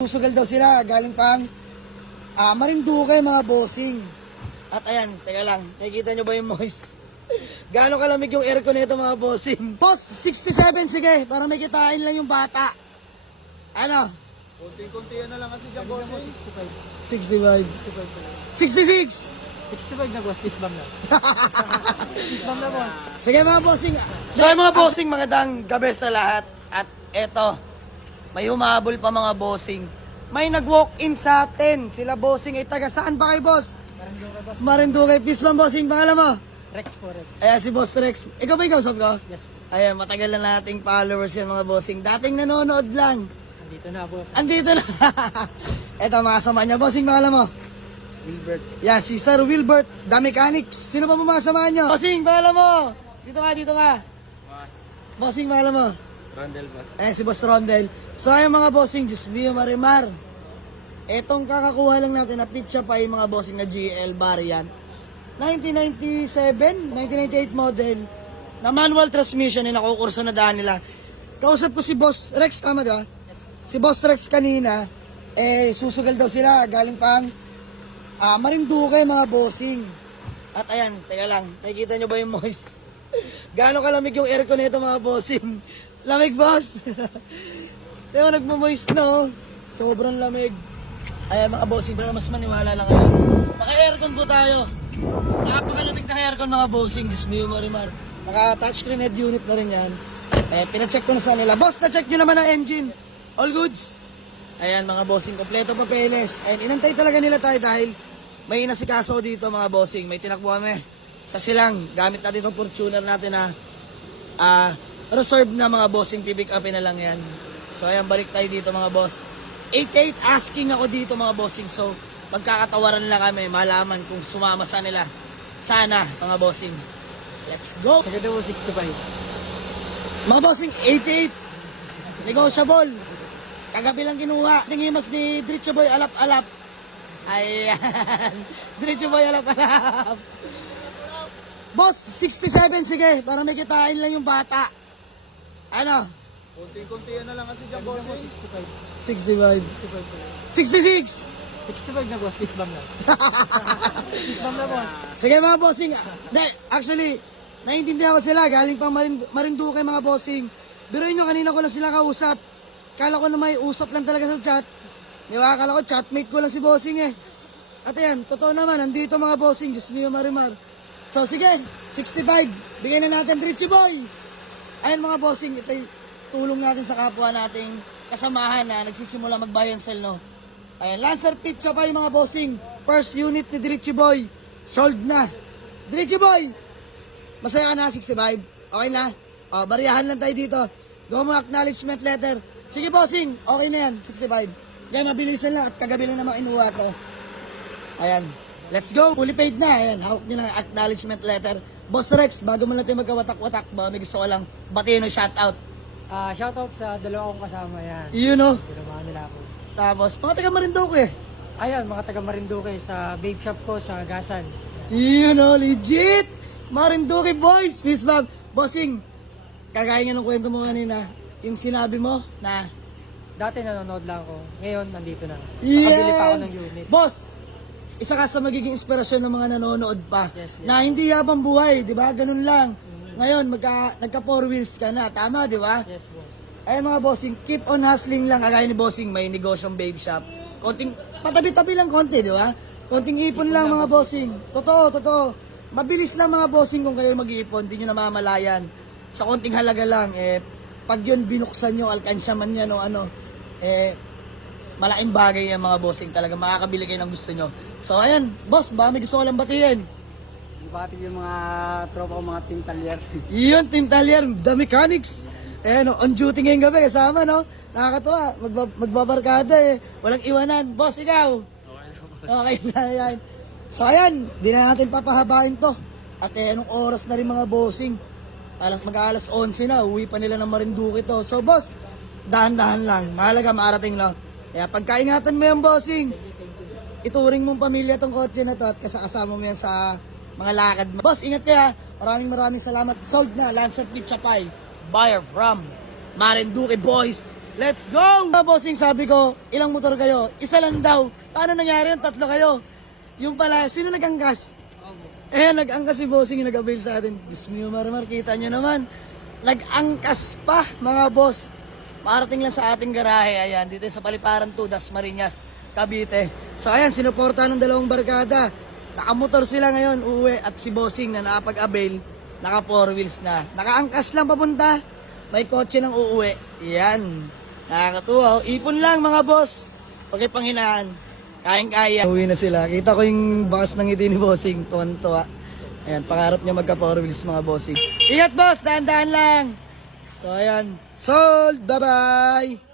Susugal daw sila, galing pang Marinduque mga bossing. At ayan, teka lang, nakikita nyo ba yung moist? Gaano kalamig yung aircon nito mga bossing? Boss, 67 sige, para may kitain lang yung bata. Ano? Kunti-kunti na lang kasi dyan, boss. 65. 66! 65 na, boss. Peace bomb na. Peace bomb na, boss. Sige mga bossing. So mga bossing, magandang gabi sa lahat. At eto, may humahabol pa mga bossing. May nag-walk-in sa atin. Sila bossing ay taga saan ba kayo, boss? Marinduque, boss. Marinduque. Peace bomb bossing, pangalan mo? Rex po, Rex. Ayan si Boss Rex. Ikaw ba yung kausap ko? Yes po. Ayan, matagal na nating followers yan mga bossing. Dating nanonood lang. Andito na, boss. Andito na. Eto, mga sama niya. Bossing, pangalan mo? Wilbert. Yan, si Sir Wilbert, The Mechanics. Sino pa mga samahan niyo? Bossing, pangalan mo? Dito ka, dito ka. Boss. Bossing, pangalan mo? Rondel, boss. Ayan, si Boss Rondel. So, ayan mga bossing, Diyos mio, Marimar. Etong kakakuha lang natin na pizza pa yung mga bossing na GL variant. 1997, 1998 model na manual transmission na nakukurso na daan nila. Kausap ko si Boss Rex, tama ba? Si Boss Rex kanina, susugal daw sila, galing pang Marinduque mga bossing. At ayan, teka lang, nakikita nyo ba yung moist? Gaano kalamig yung aircon nito mga bossing? Lamig, boss? Pero nagmo-moist na, oh. Sobrang lamig. Ayan mga bossing, para mas maniwala lang kayo. Naka-aircon po tayo. Napakalamig na aircon mga bossing. Diyos mo yung Marimar. Naka-touchscreen head unit na rin yan. Pinacheck ko na sa nila. Boss, na-check nyo naman ang engine. All goods. Ayan mga bossing, kompleto papeles. Ayan, inantay talaga nila tayo dahil may inasikaso dito mga bossing. May tinakbo kami sa silang. Gamit natin itong Fortuner natin na reserve na mga bossing. Pipick upin na lang yan. So ayan, balik tayo dito mga boss. 88 asking ako dito mga bossing. So magkakatawaran lang kami. Malaman kung sumama sa nila. Sana mga bossing. Let's go! Sagad po, 65. Mga bossing, 88. Negotiable. Kagabi lang kinuha. Tingimas ni Diretso Boy, alap-alap. Ayan. Diretso Boy, alap-alap. Boss, 67 sige. Para may kitain lang yung bata. Ano? Kunti-kunti na lang kasi dyan, boss. 65. 65. 66. 65 na, boss. Peace bomb na. Peace bomb na, boss. Sige mga bossing. Actually, naiintindihan ko sila. Galing pang Marinduque mga bossing. Biruin nyo, kanina ko lang sila kausap. Kala ko na may usap lang talaga sa chat. Di ba? Kala ko chatmate ko lang si bossing eh. At ayan, totoo naman, nandito mga bossing. Diyos mio Marimar. So sige, 65. Bigyan na natin, Richie Boy. Ayan mga bossing, ito yung tulong natin sa kapwa nating kasamahan na nagsisimula mag-buy and sell, no? Ayan, Lancer Pizza pa yung mga bossing. First unit ni Diretso Boy. Sold na. Diretso Boy! Masaya ka na, 65? Okay na? O, bariyahan lang tayo dito. Gawa mo acknowledgement letter. Sige bossing, okay na yan, 65. Yan, mabilisan lang at kagabi lang naman inuha to. Ayan, let's go. Fully paid na. Ayan, hawak nyo ng acknowledgement letter. Boss Rex, bago mo natin magkawatak-watak, ba may gusto ko lang batiin o shoutout. Shoutout sa dalawa kong kasama yan. You know? Sinamahan nila ako. Tapos, mga taga Marinduque. Ayan, mga taga Marinduque sa vape shop ko sa Gasan. You know, legit! Marinduque boys! Peace bomb! Bossing, kagaya nga ng kwento mo kanina, yung sinabi mo na, Dati nanonood lang ako. Ngayon, nandito na. Nakabili pa ako ng unit. Boss, isa ka sa magiging inspirasyon ng mga nanonood pa. Yes. Na hindi habang buhay, di ba? Ganun lang. Ngayon, nagka 4 wheels ka na. Tama, di ba? Yes, boss. Ay mga bossing, keep on hustling lang. Kagaya ni bossing, may negosyong babe shop. Konting, patabi-tabi lang konti, di ba? Konting ipon lang mga bossing. Totoo. Mabilis lang mga bossing kung kayo mag-iipon, di nyo namamalayan. Sa konting halaga lang, pag yun binuksan nyo, alkansya man yan o ano, malaking bagay yan mga bossing. Talaga makakabili kayo ng gusto nyo. So ayan, boss, ba may gusto ko lang batiin. Ibati yung mga tropa ko, mga Team Talyer. Yun, Team Talyer, The Mechanics. No, on duty ngayong gabi, kasama, no? Nakakatuwa, magbabarkada Walang iwanan. Boss, ikaw? Okay na yan. So, ayan, di na natin papahabain to. At anong oras na rin mga bossing? Mag-alas 11 na, uwi pa nila ng Marinduque to. So, boss, dahan-dahan lang. Mahalaga, maarating lang. Kaya pagkaingatan mo yan, bossing. Ituring mong pamilya tong kotse na to at kasama mo yan sa mga lakad mo. Boss, ingat kaya. Maraming salamat. Sold na, Lancer Pizza Pie. Buyer from Marinduque boys. Let's go! Bossing, sabi ko, ilang motor kayo? Isa lang daw. Paano nangyari yun? Tatlo kayo. Yung pala, sino nag-angkas? Eh, nag-angkas si Bossing yung nag-avail sa atin. Diyos mo, Marimar, kita nyo naman. Nag-angkas pa, mga boss. Parating lang sa ating garahe, ayan, dito sa Paliparan 2, Dasmariñas, Cavite. So ayan, sinuporta ng dalawang barkada. Nakamotor sila ngayon, uuwi, at si Bossing na nakapag-avail, naka 4 wheels na. Nakaangkas lang papunta, may kotse nang uuwi. Yan, nakakatuwa. Ipon lang mga boss, pag panghinaan, kayang-kaya. Uwi na sila, kita ko yung bakas ng ngiti ni Bossing, tuwan-tuwa. Ayan, pangarap niya magka 4 wheels mga Bossing. Ingat boss, dahan-dahan lang. So ayan, sold, bye-bye!